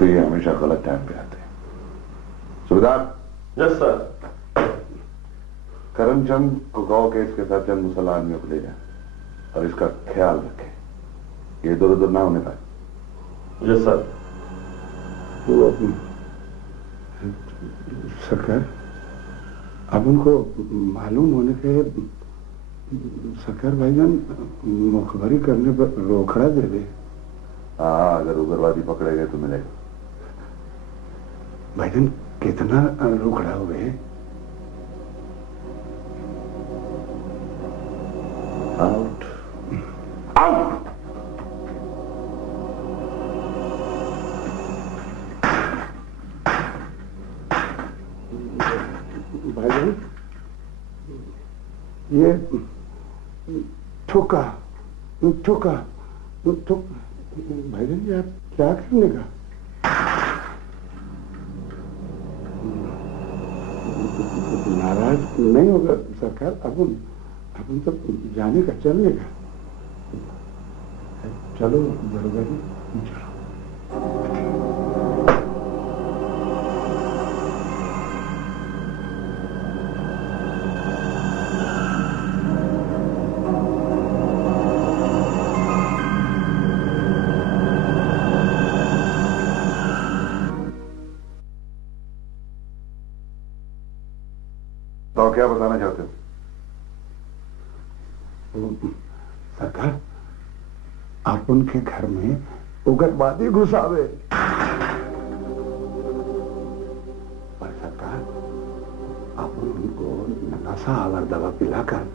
तो ये हमेशा गलत टाइम पे आते हैं। सूबेदार। Yes sir. करमचंद को कहो कि इसके साथ चंद मुसल्ला आदमियों को ले जाए और इसका ख्याल रखें, ये इधर उधर ना होने पाए। Yes sir. सरकार, अब उनको मालूम होने के सरकार भाईजान मुखबरी करने पर रोकड़ा दे दे। हाँ, अगर उग्रवादी पकड़े गए तो मिलेगा। भाईजान कितना रोकड़ा हो गए? Out out. भाईजान ये ठोका ठोका भाईजान ये आप क्या करने का? नाराज नहीं होगा सरकार? अपन तो जाने का, चलने का। चलो दरोगा जी, चलो। तो क्या बताना चाहते हो? सरकार, आप उनके घर में उग्रवादी घुसावे। पर सरकार, आप उनको नशा आवर दवा पिलाकर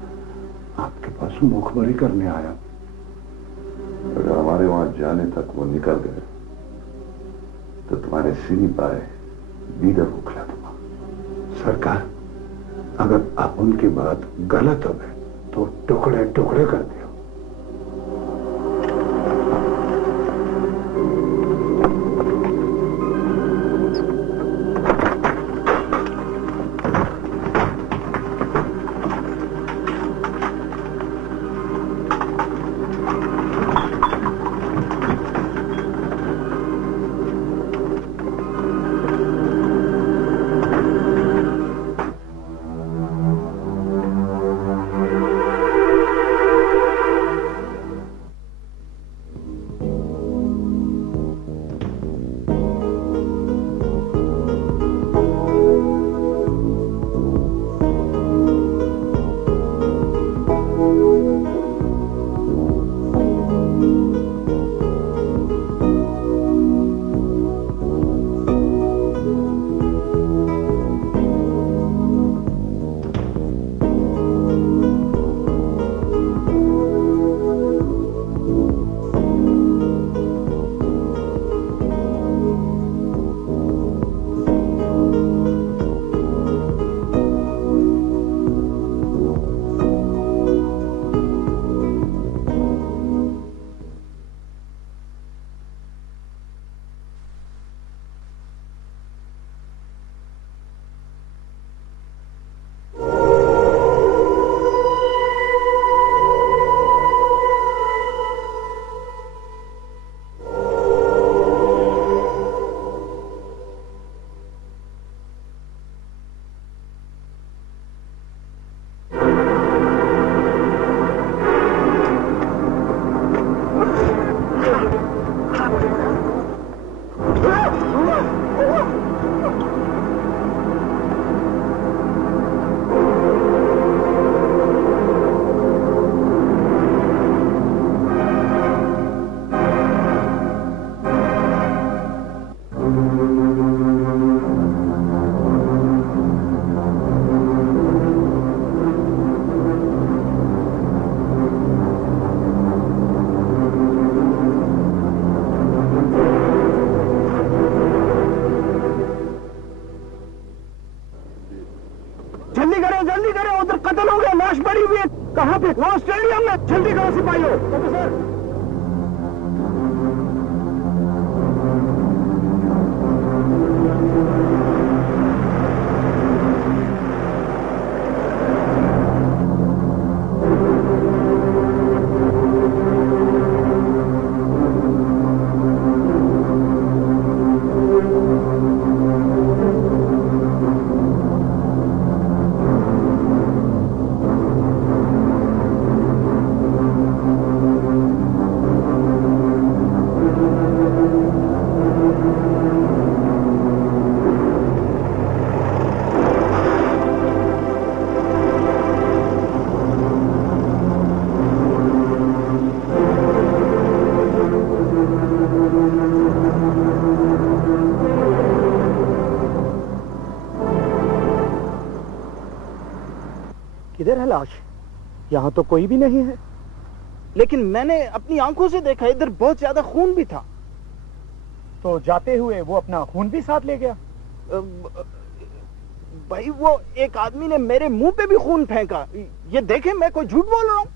आपके पास मुखबरी करने आया। अगर हमारे वहां जाने तक वो निकल गए तो तुम्हारे सीनी पाए बीदर को खिला दूंगा। सरकार, अगर आप उनकी बात गलत हो गए तो टुकड़े टुकड़े कर दियो। कहाँ पे? वो स्टेडियम में। जल्दी करो सिपाहियों। सर है लाश? यहाँ तो कोई भी नहीं है। लेकिन मैंने अपनी आंखों से देखा, इधर बहुत ज्यादा खून भी था। तो जाते हुए वो अपना खून भी साथ ले गया? भाई वो एक आदमी ने मेरे मुंह पे भी खून फेंका। ये देखे, मैं कोई झूठ बोल रहा हूँ?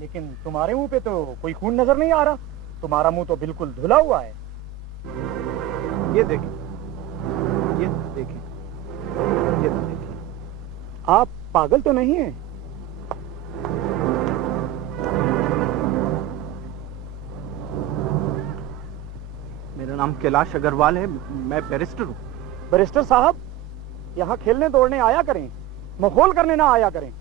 लेकिन तुम्हारे मुंह पे तो कोई खून नजर नहीं आ रहा। तुम्हारा मुंह तो बिल्कुल धुला हुआ है। ये देखें, ये देखें, ये देखें। आप पागल तो नहीं हैं? मेरा नाम कैलाश अग्रवाल है, मैं बैरिस्टर हूँ। बैरिस्टर साहब, यहाँ खेलने दौड़ने आया करें, मखौल करने ना आया करें।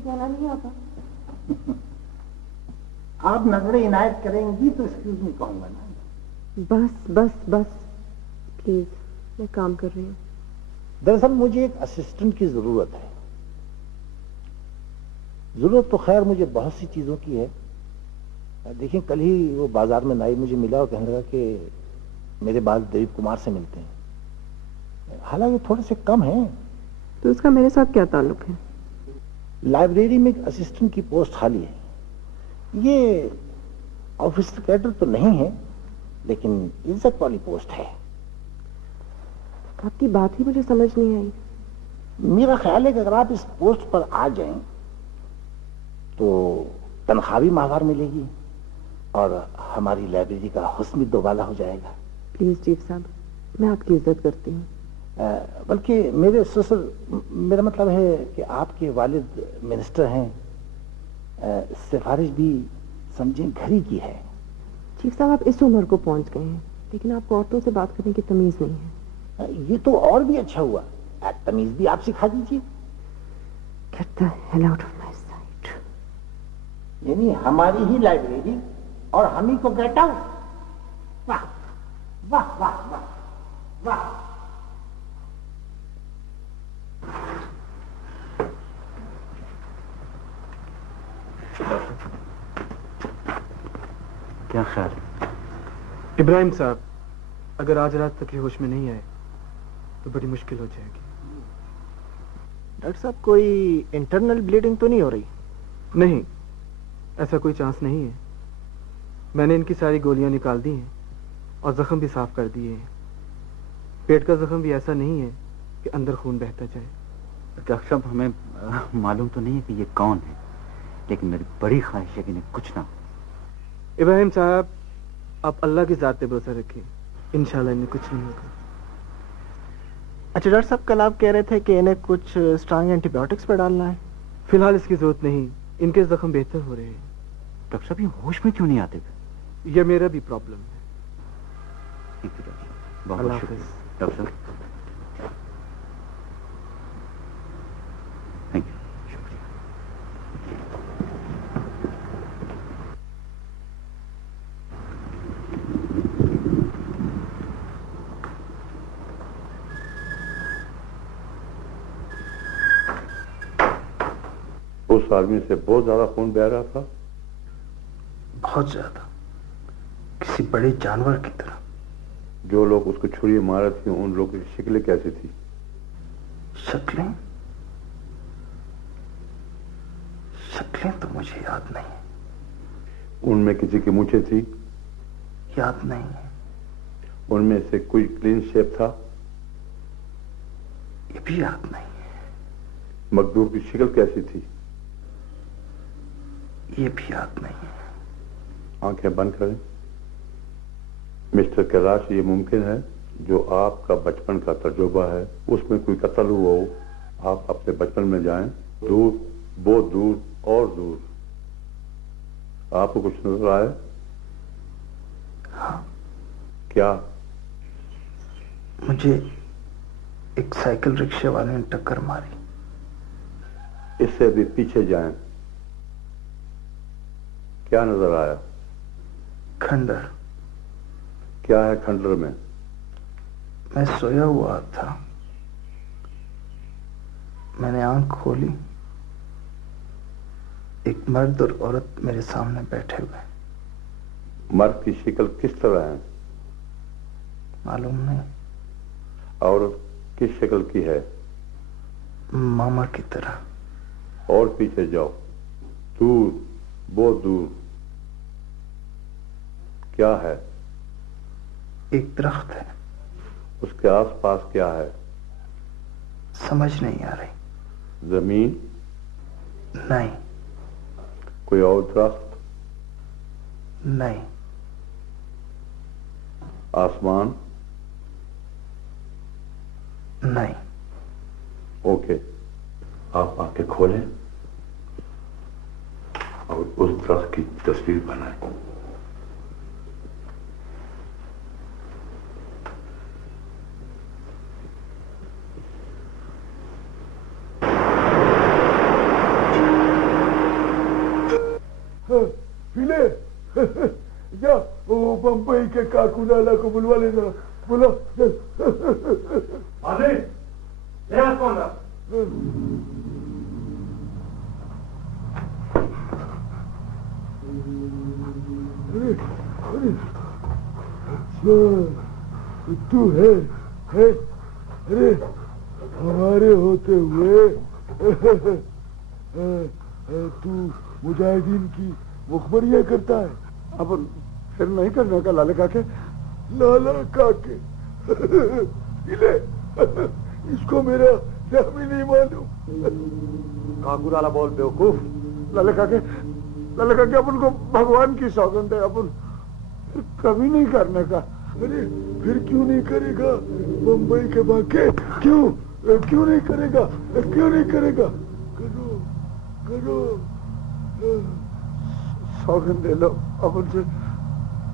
कहना नहीं आता। आप नजरें इनायत करेंगी तो एक्सक्यूज मी कहूंगा ना। बस बस बस प्लीज, मैं काम कर रही हूँ। दरअसल मुझे एक असिस्टेंट की जरूरत है। जरूरत तो खैर मुझे बहुत सी चीजों की है। देखिए, कल ही वो बाजार में नाई मुझे मिला और कहने लगा कि मेरे बाल दिलीप कुमार से मिलते हैं। हालांकि थोड़े से कम हैं। तो उसका मेरे साथ क्या ताल्लुक है? लाइब्रेरी में एक असिस्टेंट की पोस्ट खाली है। ये ऑफिसर कैडर तो नहीं है, लेकिन इज्जत वाली पोस्ट है। आपकी बात ही मुझे समझ नहीं आई। मेरा ख्याल है कि अगर आप इस पोस्ट पर आ जाएं तो तनख्वाह भी माहवार मिलेगी और हमारी लाइब्रेरी का हुस्न भी दोबाला हो जाएगा। प्लीज चीफ साहब, मैं आपकी इज्जत करती हूँ। बल्कि मेरे ससुर, मेरा मतलब है कि आपके वालिद मिनिस्टर हैं। सिफारिश भी समझें घर ही की है। चीफ साहब, आप इस उम्र को पहुंच गए हैं, लेकिन आपको औरतों से बात करने की तमीज नहीं है। ये तो और भी अच्छा हुआ, तमीज भी आप सिखा दीजिए। Get the hell out of my sight। यानी हमारी ही लाइब्रेरी और हम ही को गेट आउट। वाह वाह वाह वाह वाह। क्या ख्याल? इब्राहिम साहब, अगर आज रात तक ये होश में नहीं आए तो बड़ी मुश्किल हो जाएगी। डॉक्टर साहब, कोई इंटरनल ब्लीडिंग तो नहीं हो रही? नहीं, ऐसा कोई चांस नहीं है। मैंने इनकी सारी गोलियां निकाल दी हैं और जख्म भी साफ कर दिए हैं। पेट का जख्म भी ऐसा नहीं है कि अंदर खून बहता जाए। डॉक्टर साहब, हमें मालूम तो नहीं है कि ये कौन है, लेकिन मेरी बड़ी ख्वाहिश है कि इन्हें कुछ ना हो। इब्राहिम साहब, आप अल्लाह की ज़ात पे भरोसा रखिए, इंशाल्लाह इन्हें कुछ नहीं होगा। अच्छा डॉक्टर साहब, कल आप कह रहे थे कि इन्हें कुछ स्ट्रॉन्ग एंटीबायोटिक्स पर डालना है। फिलहाल इसकी जरूरत नहीं, इनके जख्म बेहतर हो रहे हैं। डॉक्टर साहब, ये होश में क्यों नहीं आते? यह मेरा भी प्रॉब्लम है। ठीक है डॉक्टर साहब, बहुत बहुत शुक्रिया। डॉक्टर साहब, थैंक यू, शुक्रिया। उस आदमी से बहुत ज्यादा खून बह रहा था। बहुत ज्यादा, किसी बड़े जानवर की तरह। जो लोग उसको छुरी मार रहे थे उन लोगों की शक्लें कैसी थी? शक्लें शक्लें तो मुझे याद नहीं। उनमें किसी की मूछें थी? याद नहीं है। उनमें से कोई क्लीन शेप था? ये भी याद नहीं। मकदूर की शक्ल कैसी थी? ये भी याद नहीं। आंखें बंद करें। मिस्टर कैलाश, ये मुमकिन है जो आपका बचपन का तजुर्बा है उसमें कोई कत्ल हुआ हो, आप अपने बचपन में जाएं, दूर, बहुत दूर और दूर। आपको कुछ नजर आया? हाँ। क्या? मुझे एक साइकिल रिक्शे वाले ने टक्कर मारी। इससे भी पीछे जाएं। क्या नजर आया? खंडर। क्या है खंडर में? मैं सोया हुआ था, मैंने आंख खोली, एक मर्द और औरत मेरे सामने बैठे हुए। मर्द की शक्ल किस तरह है? मालूम नहीं। औरत किस शक्ल की है? मामा की तरह। और पीछे जाओ, दूर, बहुत दूर। क्या है? एक दरख्त है। उसके आसपास क्या है? समझ नहीं आ रही। जमीन? नहीं। कोई और दरख्त? नहीं। आसमान? नहीं। ओके, आप आंखें खोलें और उस दरख्त की तस्वीर बनाएं। पीले जा वो बम्बई के काकू लाला को बुलवा लेना। बोलो अरे कौन था? अरे अरे अच्छा तू है? अरे हमारे होते हुए तू मुजाहिदीन की मुखबरियां करता है। अब फिर नहीं करने का लाले काके? लाला काके इले इसको मेरा नाम ही नहीं मालूम। काकू लाला बोल बेवकूफ। लाले काके अपन को भगवान की सौगंध है, अपन फिर कभी नहीं करने का। अरे फिर क्यों नहीं करेगा? बम्बई के बाके क्यों नहीं करेगा? क्यों नहीं करेगा? करो करो। सौगंध ले लो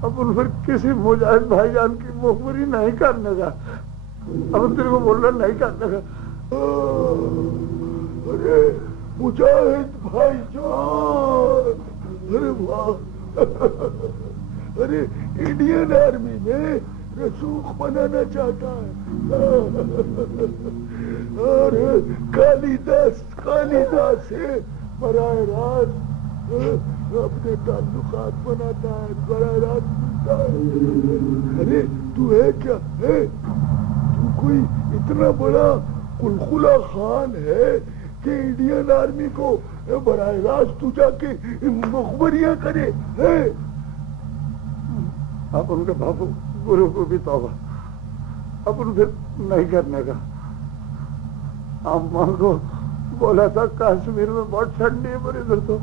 अपन फिर किसी मुजाहिद भाईजान की मुखबरी नहीं करने का। अपन तेरे को बोल रहा नहीं करने का। अरे मुजाहिद भाईजान, अरे वाह। अरे इंडियन आर्मी में रसूख बनाना चाहता है। और कालिदास से बराह रास्त अपने ताल्लुकात बनाता है, बराह रास्त मिलता है। अरे तू है क्या है? तू कोई इतना बड़ा कुलकुला खान है कि इंडियन आर्मी को बराह रास्त तू जाके मुखबरियां करे है? आप उनके बापू गुरु को भी तौबा, अपन फिर नहीं करने का। अम्मा को बोला था कश्मीर में बहुत ठंडी है, पर इधर तो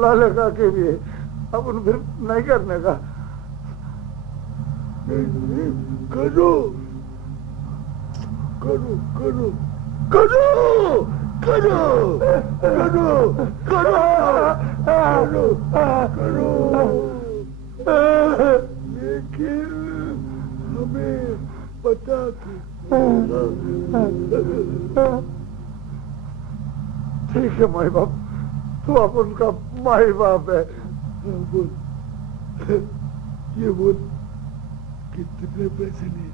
लाले काके भी है, अपन फिर नहीं करने का। करो करो करो करो करो करो करो करो। लेकिन हमें पता ठीक है माई बाप, तो आप उनका माई बाप है। बोल, ये बोल कितने पैसे लिए?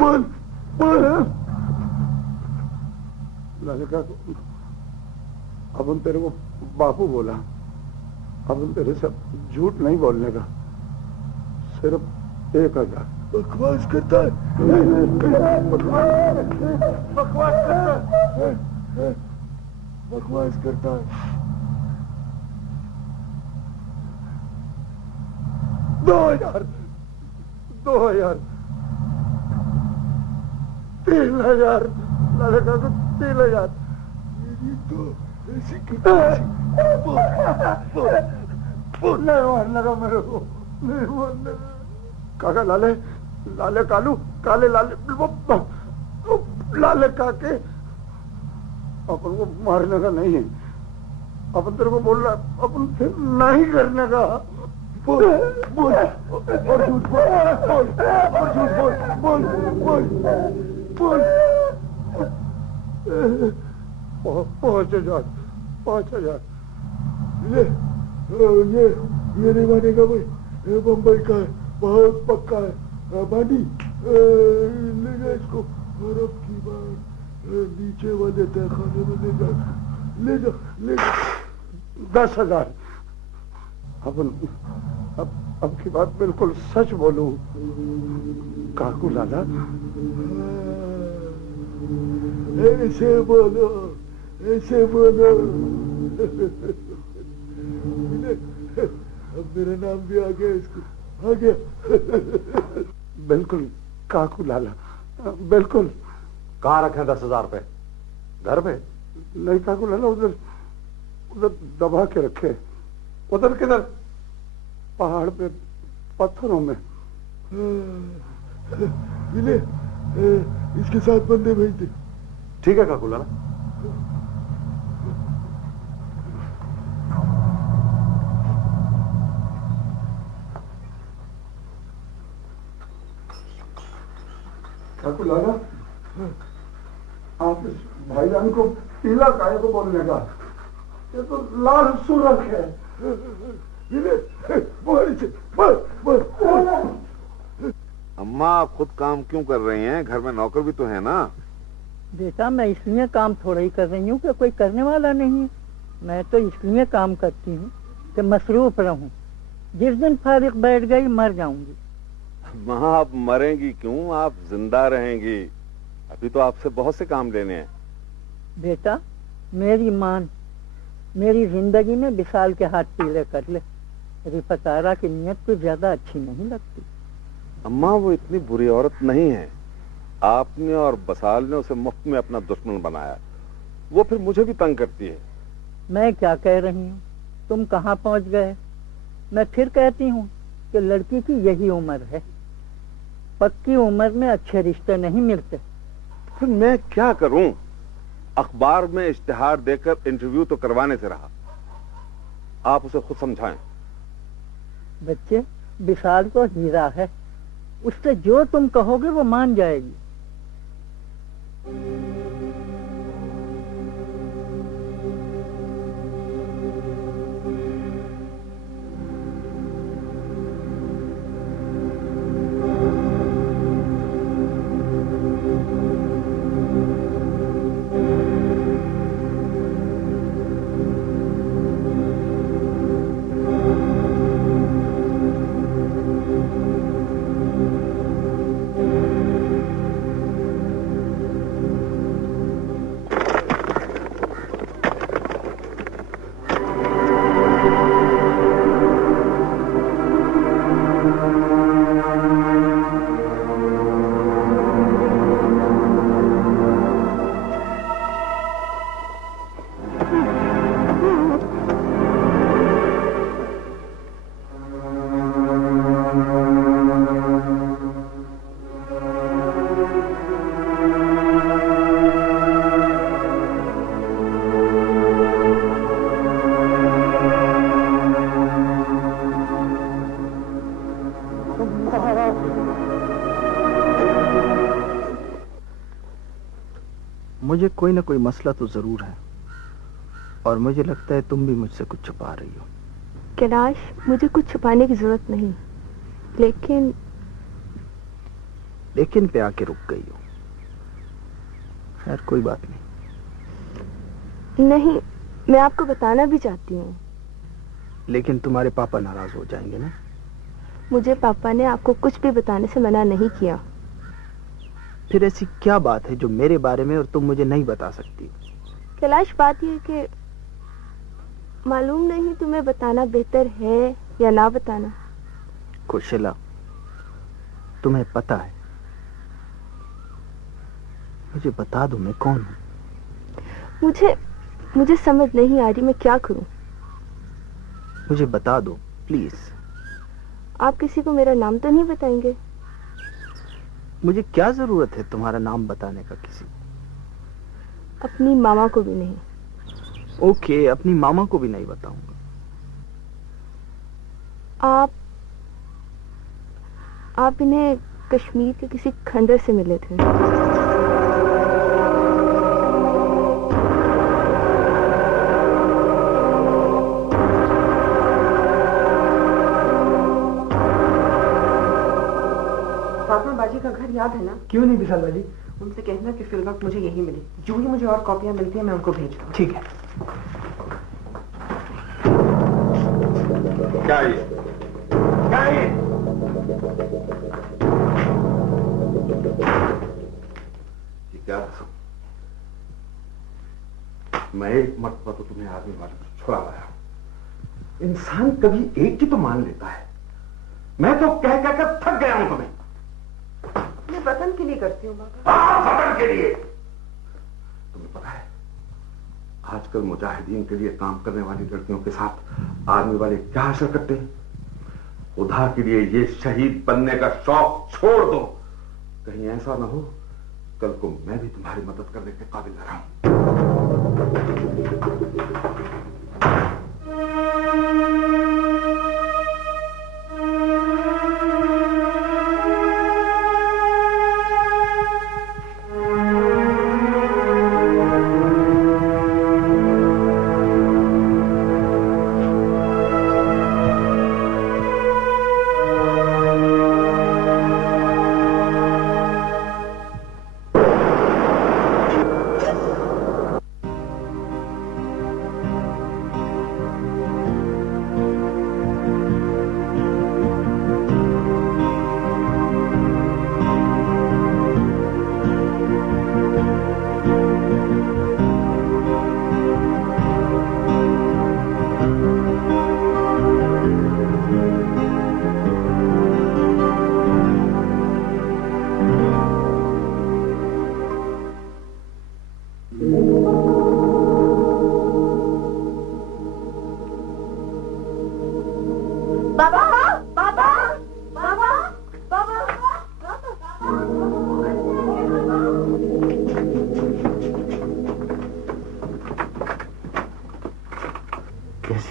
बोल बोल। लाले का अपन तेरे को बापू बोला, अपन तेरे से झूठ नहीं बोलने का, सिर्फ 1000। बकवास करता है, बकवास करता है। 2000 2000 3,000 लाले का को 3,000 मेरी तो ऐसी की बोल नहीं मारने का मेरे को नहीं मारने काका लाले लाले कालू काले लाले लाले काके अपन को मारने का नहीं है अपन तेरे को बोल रहा अपन फिर नहीं करने का बोल बोल और झूठ बोल और झूठ बोल बोल बोल बोल 5,000 ये नहीं मानेगा भाई ये बम्बई का है बहुत पक्का है बांडी ले जा इसको और अब की बार नीचे वाले तहखाने में ले जा 10,000 अपन अब की बात बिल्कुल सच बोलूं काकू लाला ऐसे बोलो अब मेरा नाम भी आ गया इसको आ गया बिल्कुल काकू लाला बिल्कुल। कहाँ रखे 10,000 रुपए? घर पे? नहीं काकू लाला उधर दबा के रखे। उधर किधर? पहाड़ पे पत्थरों में। मिले इसके साथ बंदे भेज दे। ठीक है काकू लाला। काकू लाला आप इस भाईजान को पीला काहे को बोलने का? ये तो लाल सूरख है। अम्मा आप खुद काम क्यों कर रही हैं? घर में नौकर भी तो है ना। बेटा मैं इसलिए काम थोड़ा ही कर रही हूँ कि कोई करने वाला नहीं है। मैं तो इसलिए काम करती हूँ कि मसरूफ रहूँ। जिस दिन फारिग बैठ गई मर जाऊंगी। माँ आप मरेंगी क्यों? आप जिंदा रहेंगी। अभी तो आपसे बहुत से काम लेने हैं। बेटा मेरी मान मेरी जिंदगी में विशाल के हाथ पीले कर ले। रिफतारा की नीयत कुछ ज्यादा अच्छी नहीं लगती। अम्मा वो इतनी बुरी औरत नहीं है। आपने और बसाल ने उसे मुफ्त में अपना दुश्मन बनाया। वो फिर मुझे भी तंग करती है। मैं क्या कह रही हूँ? तुम कहाँ पहुँच गए? मैं फिर कहती हूँ कि लड़की की यही उम्र है। पक्की उम्र में अच्छे रिश्ते नहीं मिलते। फिर मैं क्या करूं? अखबार में इश्तिहार देकर इंटरव्यू तो करवाने से रहा। आप उसे खुद समझाएं। बच्चे विशाल तो हीरा है। उससे जो तुम कहोगे वो मान जाएगी। मुझे कोई ना कोई मसला तो जरूर है और मुझे लगता है तुम भी मुझसे कुछ छुपा रही हो। कैलाश मुझे कुछ छुपाने की जरूरत नहीं, लेकिन पे आके रुक गई हो। खैर कोई बात नहीं, मैं आपको बताना भी चाहती हूँ। लेकिन तुम्हारे पापा नाराज हो जाएंगे ना। मुझे पापा ने आपको कुछ भी बताने से मना नहीं किया। फिर ऐसी क्या बात है जो मेरे बारे में और तुम मुझे नहीं बता सकती? कैलाश बात यह कि मालूम नहीं तुम्हें बताना बेहतर है या ना बताना। खुशला तुम्हें पता है मुझे बता दो मैं कौन हूँ। मुझे समझ नहीं आ रही मैं क्या करूं। मुझे बता दो प्लीज। आप किसी को मेरा नाम तो नहीं बताएंगे? मुझे क्या जरूरत है तुम्हारा नाम बताने का किसी को? अपनी मामा को भी नहीं। ओके, अपनी मामा को भी नहीं बताऊंगा। आप इन्हें कश्मीर के किसी खंडर से मिले थे। फातिमा बाजी का घर याद है ना? क्यों नहीं विशाल बाजी? उनसे कहना कि फिल वक्त मुझे यही मिली। जो ही मुझे और कॉपियां मिलती हैं मैं उनको भेजता हूँ। ठीक है। क्या ये क्या रसम? मैं एक मरतबा तो तुम्हें आदमी वाले को छुड़ा लाया। इंसान कभी एक ही तो मान लेता है। मैं तो कह कर थक गया हूं तुम्हें। मैं वतन के लिए करती हूँ बाबा। वतन के लिए। तुम्हें पता है आजकल मुजाहिदीन के लिए काम करने वाली लड़कियों के साथ आर्मी वाले क्या हासिल करते हैं? खुदा के लिए ये शहीद बनने का शौक छोड़ दो। कहीं ऐसा ना हो कल को मैं भी तुम्हारी मदद करने के काबिल न रहूं।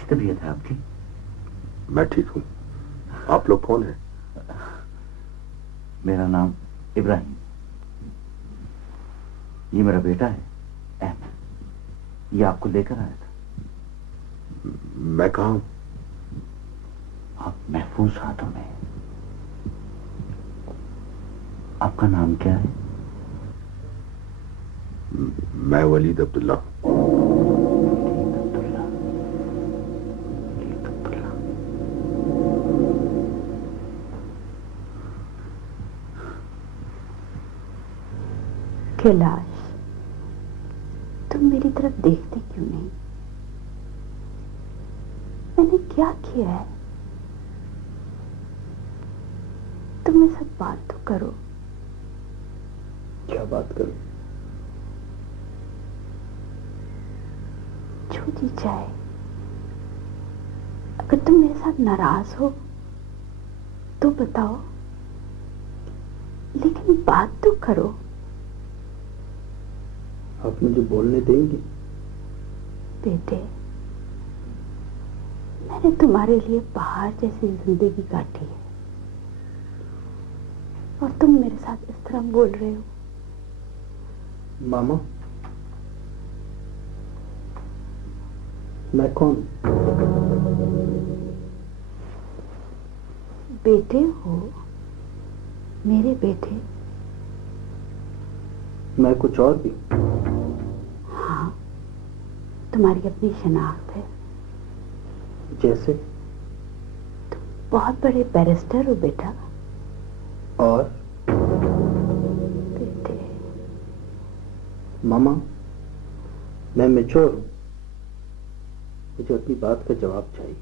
तबीयत है आपकी? मैं ठीक हूं। आप लोग कौन हैं? मेरा नाम इब्राहिम। ये मेरा बेटा है अहमद। ये आपको लेकर आया था। मैं कहाँ हूं? आप महफूज हाथों में। आपका नाम क्या है? मैं वलीद अब्दुल्ला। कैलाश, तुम मेरी तरफ देखते क्यों नहीं? मैंने क्या किया है? तुम मेरे साथ बात तो करो। क्या बात करूं? जो जी चाहे। अगर तुम मेरे साथ नाराज हो तो बताओ, लेकिन बात तो करो। आप मुझे बोलने देंगे? बेटे, मैंने तुम्हारे लिए पहाड़ जैसी जिंदगी काटी है और तुम मेरे साथ इस तरह बोल रहे हो। मामा, मैं कौन? बेटे हो मेरे बेटे। मैं कुछ और भी? हाँ, तुम्हारी अपनी शनाख्त है। जैसे? तुम बहुत बड़े बैरिस्टर हो बेटा। और? बेटे। मामा, मैं मैच्योर हूं। मुझे अपनी बात का जवाब चाहिए।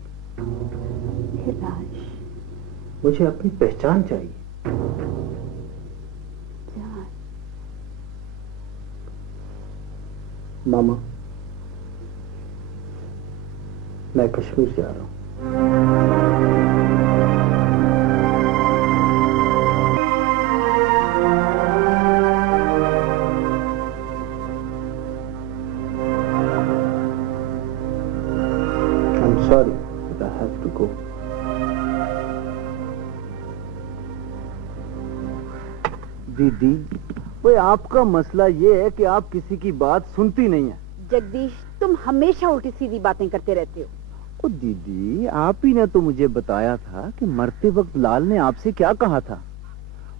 कैलाश, मुझे अपनी पहचान चाहिए। मामा, मैं कश्मीर जा रहा हूं। I'm sorry, but I have to go. दीदी, वो आपका मसला ये है कि आप किसी की बात सुनती नहीं है। जगदीश, तुम हमेशा उल्टी सीधी बातें करते रहते हो। ओ दीदी, आप ही ने तो मुझे बताया था कि मरते वक्त लाल ने आपसे क्या कहा था।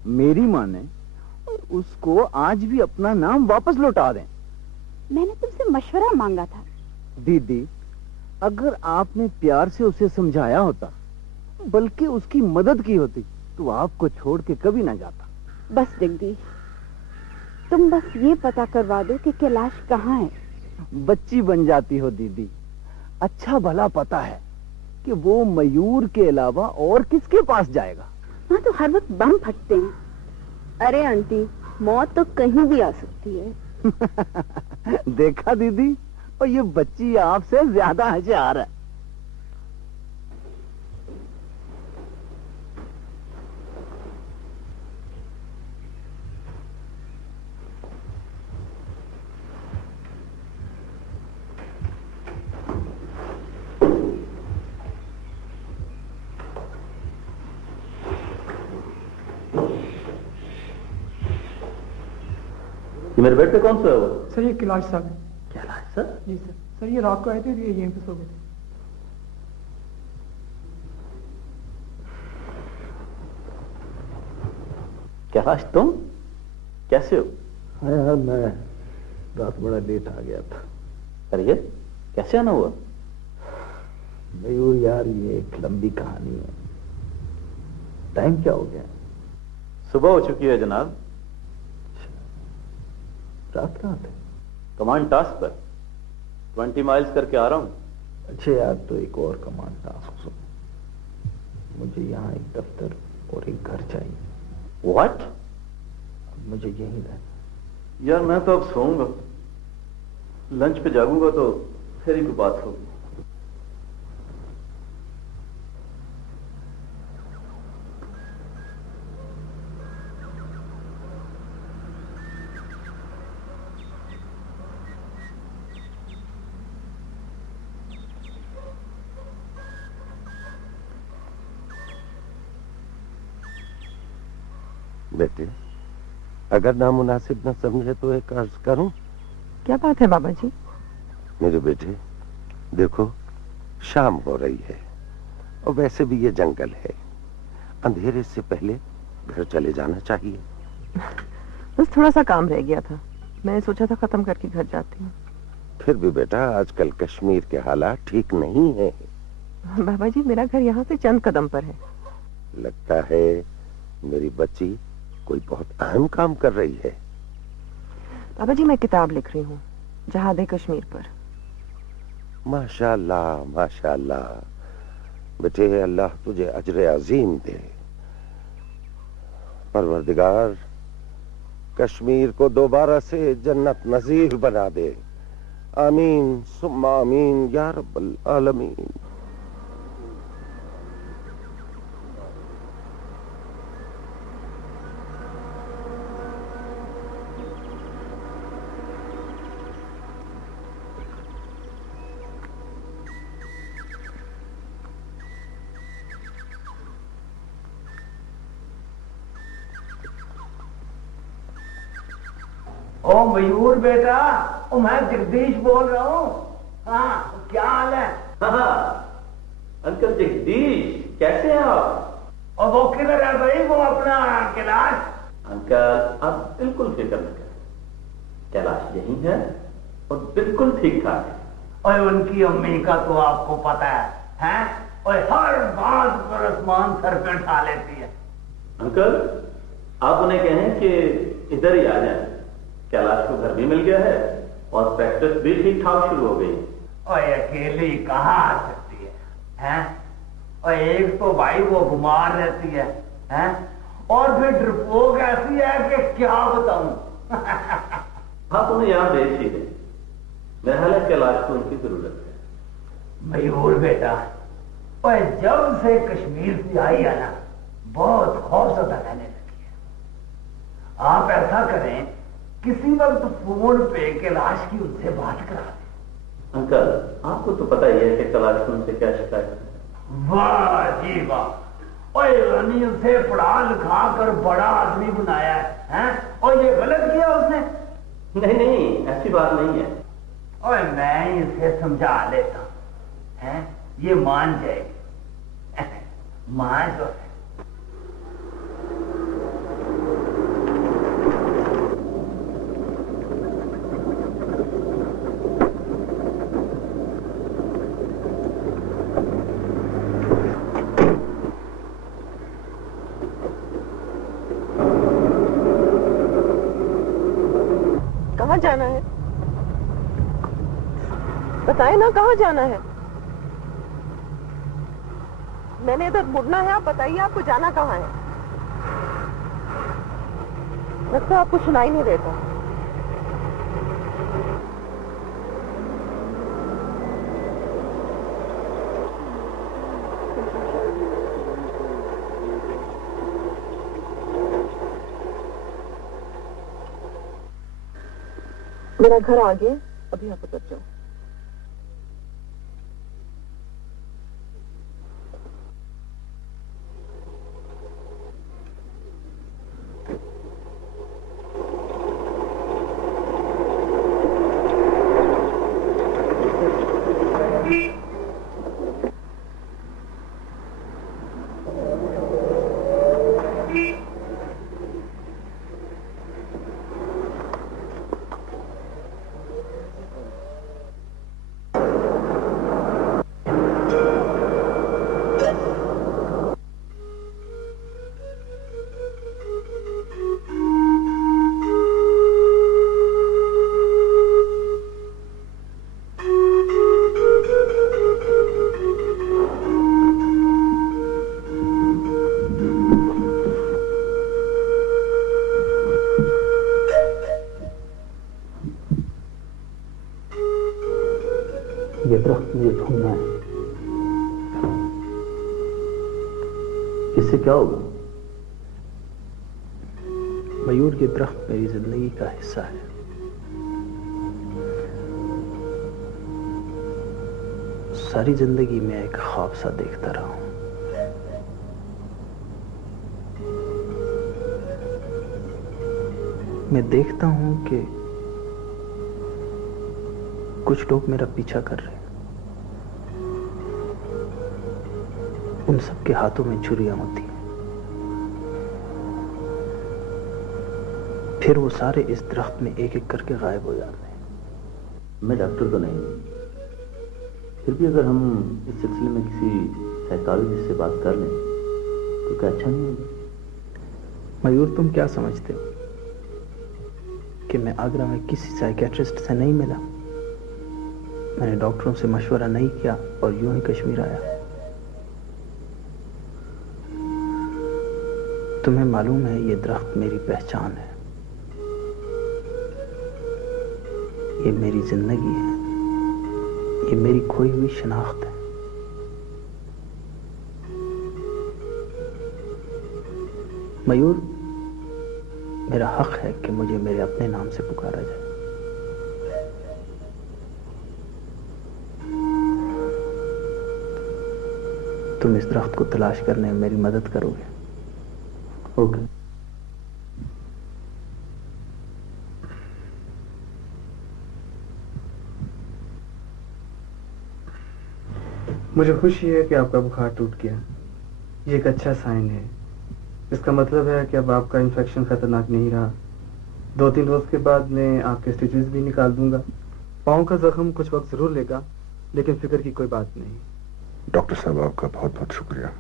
मेरी माँ ने उसको आज भी अपना नाम वापस लौटा दें। मैंने तुमसे मशवरा मांगा था। दीदी, अगर आपने प्यार से उसे समझाया होता, बल्कि उसकी मदद की होती, तो आपको छोड़ के कभी ना जाता। बस जगदीश, तुम बस ये पता करवा दो कि कैलाश कहाँ है। बच्ची बन जाती हो दीदी। अच्छा भला पता है कि वो मयूर के अलावा और किसके पास जाएगा। हाँ, तो हर वक्त बम फटते हैं। अरे आंटी, मौत तो कहीं भी आ सकती है। देखा दीदी, और ये बच्ची आपसे ज्यादा होशियार है। ये मेरे बेड पे कौन सा है वो? सर ये कैलाश साहब है। कैलाश सर? जी सर। सर ये रात को आए थे, ये यहीं पे सो गए थे। कैलाश, तुम कैसे हो? हाँ यार, मैं रात बड़ा लेट आ गया था। अरे कैसे आना हुआ? मयूर यार, ये एक लंबी कहानी है। टाइम क्या हो गया? सुबह हो चुकी है जनाब। रात कहाँ थे? कमांड टास्क पर 20 माइल्स करके आ रहा हूं। अच्छा यार, तो एक और कमांड टास्क सुनो। मुझे यहाँ एक दफ्तर और एक घर चाहिए। व्हाट? मुझे यहीं रहना। यार मैं तो अब सोऊंगा, लंच पे जागूंगा तो फिर ही कोई बात होगी। बेटे, अगर नामुनासिब न समझे तो एक अर्ज करूं? क्या बात है बाबा जी? मेरे बेटे, देखो शाम हो रही है और वैसे भी ये जंगल है। अंधेरे से पहले घर चले जाना चाहिए। बस थोड़ा सा काम रह गया था, मैं सोचा था खत्म करके घर जाती हूँ। फिर भी बेटा, आजकल कश्मीर के हालात ठीक नहीं है। बाबा जी, मेरा घर यहाँ से चंद कदम पर है। लगता है मेरी बच्ची कोई बहुत अहम काम कर रही है। बाबा जी, मैं किताब लिख रही हूँ जहाद कश्मीर पर। माशाअल्लाह माशाअल्लाह। बेटे, अल्लाह तुझे अजर अजीम दे। परवरदिगार कश्मीर को दोबारा से जन्नत नजीर बना दे। आमीन सुम्मा आमीन या रब्बल आलमीन। ओ मयूर बेटा, ओ मैं जगदीश बोल रहा हूँ। हाँ, क्या हाल है? अंकल जगदीश, कैसे हैं आप? और वो किधर है भाई, वो अपना कैलाश? अंकल, आप बिल्कुल फिक्र न करें, कैलाश यही है और बिल्कुल ठीक ठाक है। और उनकी अम्मी का तो आपको पता है? और हर बात पर आसमान सर पे उठा लेती है। अंकल, आप उन्हें कहें कि इधर ही आ जाए। कैलाश को घर भी मिल गया है और प्रैक्टिस भी ठीक ठाक शुरू हो गई। और अकेली कहाँ आ सकती है? और एक तो भाई वो बीमार रहती है, और फिर डरपोक ऐसी है कि क्या बताऊं। आप उन्हें यहाँ भेज ही दें, मेरा ख्याल है कैलाश को उनकी जरूरत है। मयूर बेटा, और जब से कश्मीर से आई है ना, बहुत खौफजदा रहने लगी है। आप ऐसा करें, किसी वक्त फोन पे कैलाश की उनसे बात करा दें। अंकल, आपको तो पता ही है कि कैलाश को उनसे क्या शिकायत है। वाह जी वाह, और रानी उसे पढ़ा लिखा कर बड़ा आदमी बनाया है, और ये गलत किया उसने? नहीं नहीं, ऐसी बात नहीं है। और मैं इसे समझा लेता हूं, ये मान जाएगी। मान जो है। कहाँ जाना है? बताए ना, कहाँ जाना है? मैंने इधर मुड़ना है, आप बताइए आपको जाना कहाँ है? लगता है आपको सुनाई नहीं देता। मेरा घर आ गया, अभी आप उतर जाओ। ये दरख्त मुझे ढूंढना है। इससे क्या होगा? मयूर, ये दरख्त मेरी जिंदगी का हिस्सा है। सारी जिंदगी में एक ख्वाब सा देखता रहा हूं। मैं देखता हूं कि कुछ लोग मेरा पीछा कर रहे हैं। उन सबके हाथों में छुरियां होती हैं। फिर वो सारे इस दरख्त में एक एक करके गायब हो जाते हैं। मैं डॉक्टर तो नहीं, फिर भी अगर हम इस सिलसिले में किसी साइकोलॉजिस्ट से बात कर लें तो क्या अच्छा नहीं होगा? मयूर, तुम क्या समझते हो कि मैं आगरा में किसी साइकेट्रिस्ट से नहीं मिला? मैंने डॉक्टरों से मशवरा नहीं किया और यूं ही कश्मीर आया। तुम्हें मालूम है, ये दरख्त मेरी पहचान है, ये मेरी जिंदगी है, ये मेरी खोई हुई शनाख्त है। मयूर, मेरा हक है कि मुझे मेरे अपने नाम से पुकारा जाए। तुम इस दरख्त को तलाश करने में मेरी मदद करोगे? ओके। मुझे खुशी है कि आपका बुखार टूट गया। ये एक अच्छा साइन है। इसका मतलब है कि अब आपका इन्फेक्शन खतरनाक नहीं रहा। 2-3 रोज के बाद मैं आपके स्टिचेस भी निकाल दूंगा। पाँव का जख्म कुछ वक्त जरूर लेगा, लेकिन फिक्र की कोई बात नहीं। डॉक्टर साहब, आपका बहुत बहुत शुक्रिया।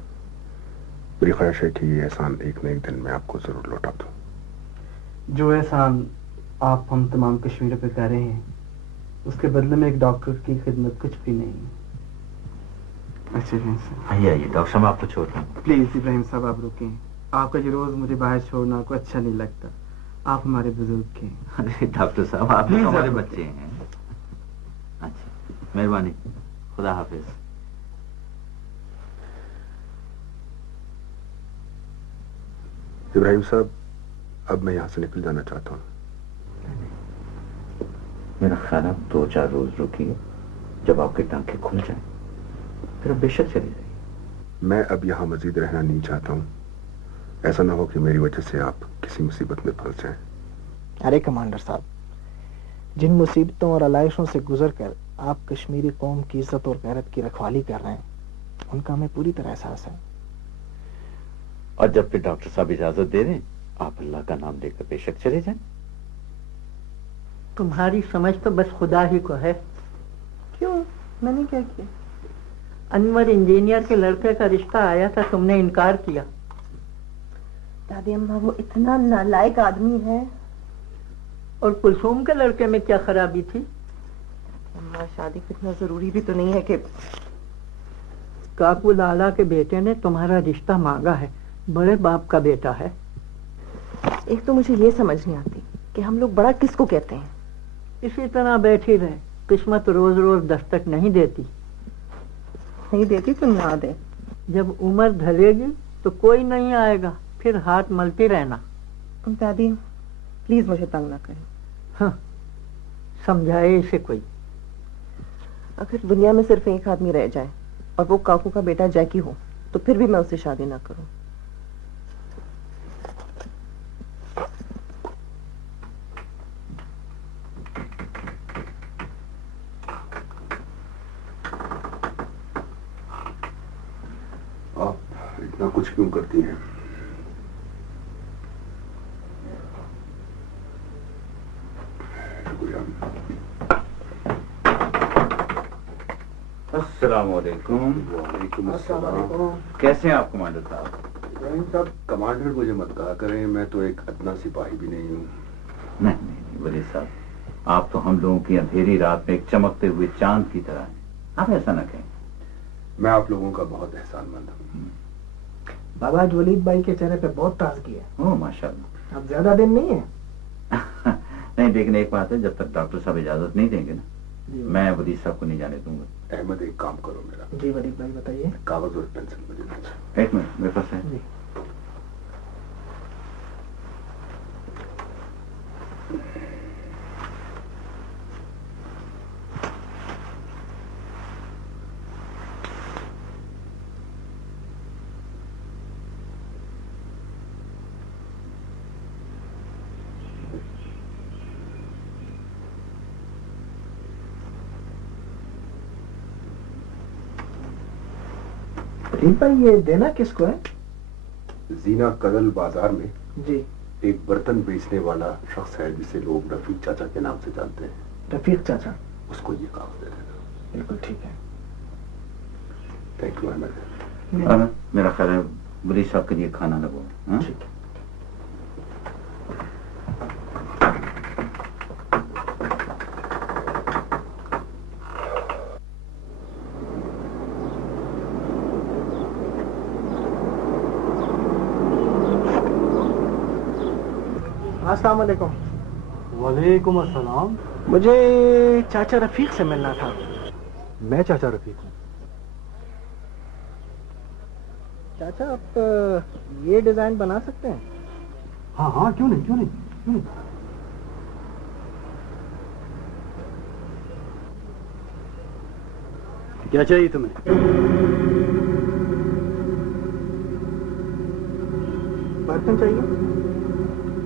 मेरी ख्वाहिश है कि ये एहसान एक न एक दिन मैं आपको जरूर लौटा दूं। जो एहसान आप हम तमाम कश्मीर पे कर रहे हैं, उसके बदले में एक डॉक्टर की खिदमत कुछ भी नहीं है। अच्छा आइए आइए डॉक्टर साहब, आपको छोड़ रहा हूं। प्लीज इब्राहिम साहब, आप रुकें। आपका ये रोज मुझे बाहर छोड़ना को अच्छा नहीं लगता। आप हमारे बुजुर्ग के। अरे डॉक्टर साहब, आप तो हमारे बच्चे हैं। अच्छा, मेहरबानी, खुदा हाफिज। इब्राहिम साहब, अब मैं यहां से निकल जाना चाहता हूं। मेरा ख्याल आप 2-4 रोज रुकिए, जब आपके टांके खुल जाएं, फिर अब बेशक चली जाइए। मैं अब यहां मजीद रहना नहीं चाहता हूं। ऐसा ना हो कि मेरी वजह से आप किसी मुसीबत में फंस जाएं। अरे कमांडर साहब, जिन मुसीबतों और आलाइशों से गुजरकर आप कश्मीरी कौम की इज्जत और गैरत की रखवाली कर रहे हैं, उनका हमें पूरी तरह एहसास है। और जब फिर डॉक्टर साहब इजाजत दे दें, आप अल्लाह का नाम लेकर बेशक चले जाएं। तुम्हारी समझ तो बस खुदा ही को है। क्यों, मैंने क्या किया? अनवर इंजीनियर के लड़के का रिश्ता आया था, तुमने इनकार किया। दादी अम्मा, वो इतना नालायक आदमी है। और कुलसूम के लड़के में क्या खराबी थी? अम्मा, शादी कितना जरूरी भी तो नहीं है कि काकू लाला के बेटे ने तुम्हारा रिश्ता मांगा है, बड़े बाप का बेटा है। एक तो मुझे ये समझ नहीं आती कि हम लोग बड़ा किसको कहते हैं। इसी तरह बैठी रहे, किस्मत रोज रोज दस्तक नहीं देती। नहीं देती तो ना दे। जब उम्र ढलेगी तो कोई नहीं आएगा, फिर हाथ मलती रहना। दादी प्लीज मुझे तंग ना करें। हाँ, समझाए इसे कोई। अगर दुनिया में सिर्फ एक आदमी रह जाए और वो काकू का बेटा जैकी हो, तो फिर भी मैं उससे शादी ना करूं। आप इतना कुछ क्यों करती हैं? अस्सलाम वालेकुम। वालेकुम अस्सलाम। कैसे हैं आप कमांडर साहब? इब्राहिम साहब, कमांडर मुझे मत कहा करें, मैं तो एक अदना सिपाही भी नहीं हूँ। नहीं वली साहब, आप तो हम लोगों की अंधेरी रात में एक चमकते हुए चांद की तरह हैं। आप ऐसा ना कहें। मैं आप लोगों का बहुत एहसानमंद हूँ। बाबा, आज वलीद भाई के चेहरे पे बहुत ताजगी है। ओह माशाल्लाह। अब ज्यादा दिन नहीं है। नहीं, लेकिन एक बात है, जब तक डॉक्टर साहब इजाजत नहीं देंगे ना, मैं वलीद साहब को नहीं जाने दूंगा। अहमद, एक काम करो मेरा। जी वलीद भाई, बताइए। कागज और पेंसिल मुझे दो। एक मिनट, मेरे पास है। जी। भाई, ये देना किसको है? जीना कदल बाजार में जी एक बर्तन बेचने वाला शख्स है जिसे लोग रफीक चाचा के नाम से जानते हैं। रफीक चाचा? उसको ये कागज दे देना। बिल्कुल ठीक है। Thank you Ahmad. मेरा ख्याल है वलीद साहब के लिए खाना लगो। ठीक है। अस्सलाम वालेकुम। वालेकुम अस्सलाम। मुझे चाचा रफीक से मिलना था। मैं चाचा रफीक हूँ। चाचा, आप ये डिजाइन बना सकते हैं? हाँ हाँ, क्यों नहीं क्यों नहीं क्यों नहीं। क्या चाहिए तुम्हें? बर्तन चाहिए।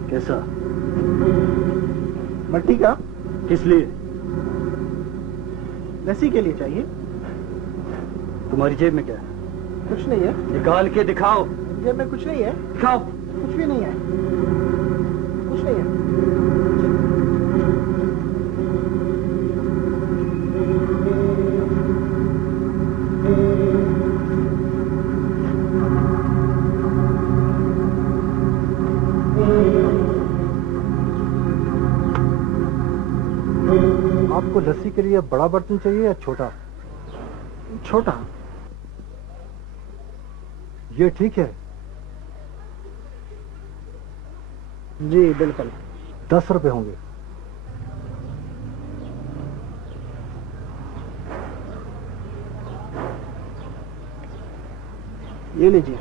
कैसा? मट्टी का। किस लिए? लस्सी के लिए चाहिए। तुम्हारी जेब में क्या है? कुछ नहीं है। निकाल के दिखाओ। जेब में कुछ नहीं है। दिखाओ। कुछ भी नहीं है। कुछ नहीं है। आपको लस्सी के लिए बड़ा बर्तन चाहिए या छोटा? छोटा। ये ठीक है? जी बिल्कुल। 10 रुपए होंगे। ये लीजिए।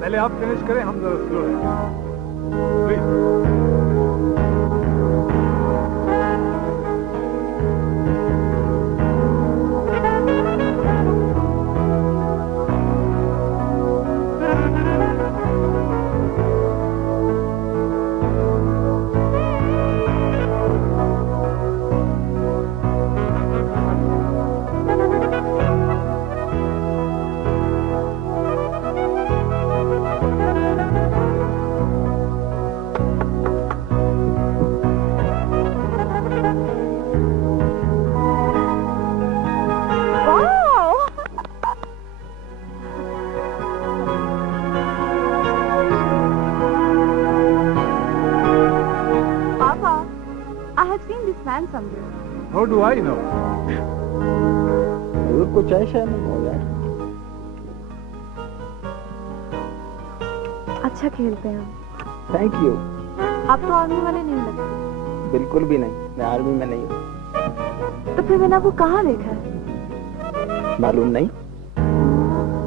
पहले आप फिनिश करें, हम जरा स्लो हैं please. How do I know? कुछ ऐसा नहीं हो यार। अच्छा खेलते हैं। Thank you. आप तो आर्मी वाले नहीं लगते। बिल्कुल भी नहीं, मैं आर्मी में नहीं हूँ। तो फिर मैंने आपको कहाँ देखा है? मालूम नहीं।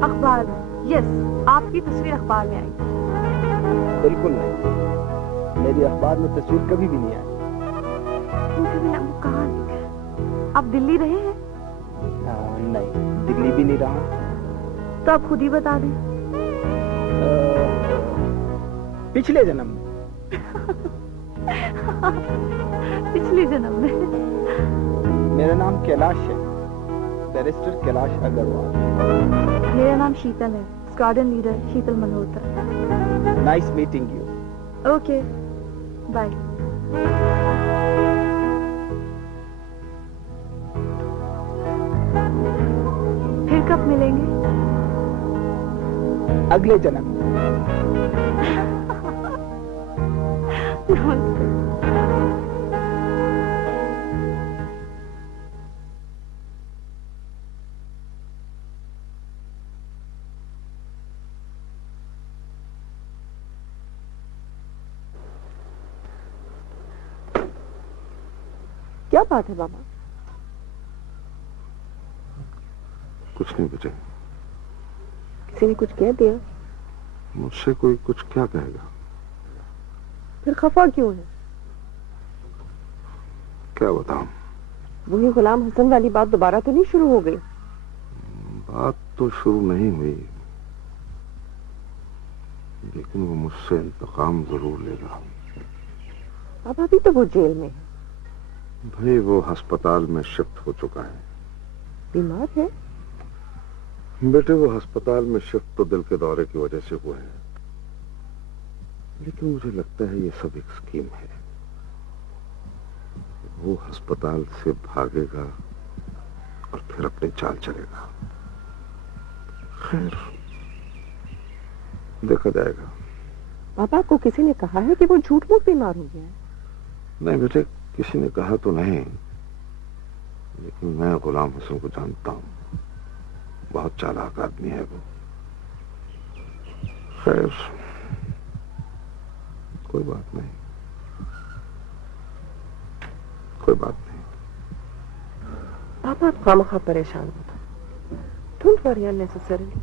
अखबार में। यस, आपकी तस्वीर अखबार में आई। बिल्कुल नहीं, मेरी अखबार में तस्वीर कभी भी नहीं आई। फिर मैंने आपको कहाँ देखा? आप दिल्ली रहे हैं? नहीं, दिल्ली भी नहीं रहा। तो आप खुद ही बता दें। पिछले जन्म में। पिछले जन्म में। मेरा नाम कैलाश है, बैरिस्टर कैलाश अग्रवाल। मेरा नाम शीतल है, squadron leader Sheetal Malhotra. Nice meeting you. Okay, bye. फिर कब मिलेंगे? अगले जन्म। नमस्ते। क्या बात है बाबा? कुछ नहीं बेटे। किसी ने कुछ कह दिया? मुझसे कोई कुछ क्या कहेगा? फिर खफा क्यों है? क्या बताऊं? वही गुलाम हसन वाली बात दोबारा तो नहीं शुरू हो गई? बात तो शुरू नहीं हुई, लेकिन वो मुझसे इंतकाम जरूर लेगा। अब अभी तो वो जेल में है। भाई वो अस्पताल में शिफ्ट हो चुका है। बीमार है? बेटे वो अस्पताल में शिफ्ट तो दिल के दौरे की वजह से हुआ है, लेकिन मुझे लगता है ये सब एक स्कीम है। वो अस्पताल से भागेगा और फिर अपनी चाल चलेगा। खैर देखा जाएगा। पापा को किसी ने कहा है कि वो झूठ मूठ बीमार हो गया है? नहीं बेटे, किसी ने कहा तो नहीं, लेकिन मैं गुलाम हसन को जानता हूं। बहुत चालाक आदमी है वो। खैर कोई बात नहीं, कोई बात नहीं। पापा आप खामखा परेशान हो। Don't worry unnecessarily.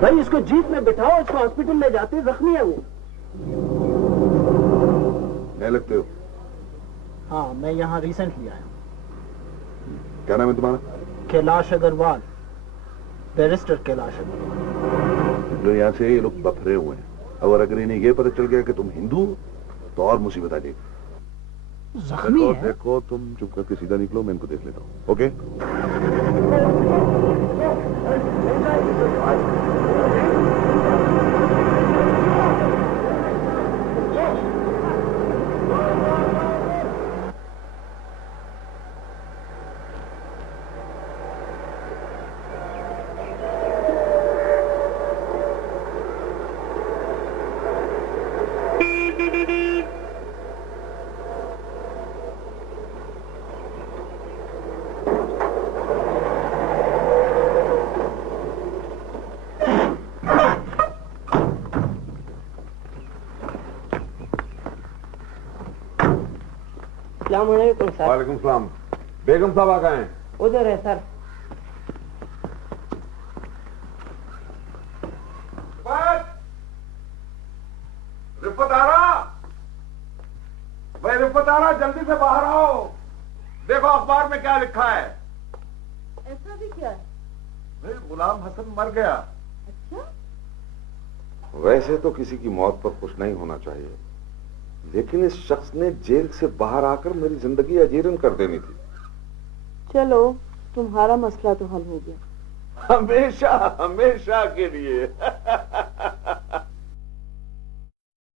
भाई इसको जीप में बिठाओ, इसको हॉस्पिटल ले जाते, जख्मी है वो। क्या लगते हो? हाँ, मैं यहाँ रिसेंटली आया हूँ। क्या नाम है तुम्हारा? कैलाश अग्रवाल, बैरिस्टर कैलाश अग्रवाल। जो यहाँ से ये लोग बफरे हुए हैं, और अगर इन्हें ये पता चल गया कि तुम हिंदू तो और मुसीबत आ जाएगी। जख्मी है। देखो तुम चुप करके सीधा निकलो, मैं इनको देख लेता हूँ। ओके? वालेकुम सलाम। बेगम साहब आ गए हैं? उधर है सर। रिफत आ रहा? भाई रिफत आ रहा, जल्दी से बाहर आओ। देखो अखबार में क्या लिखा है। ऐसा भी क्या है? भाई गुलाम हसन मर गया। अच्छा? वैसे तो किसी की मौत पर खुश नहीं होना चाहिए, लेकिन इस शख्स ने जेल से बाहर आकर मेरी जिंदगी अजीरन कर देनी थी। चलो तुम्हारा मसला तो हल हो गया। हमेशा हमेशा के लिए।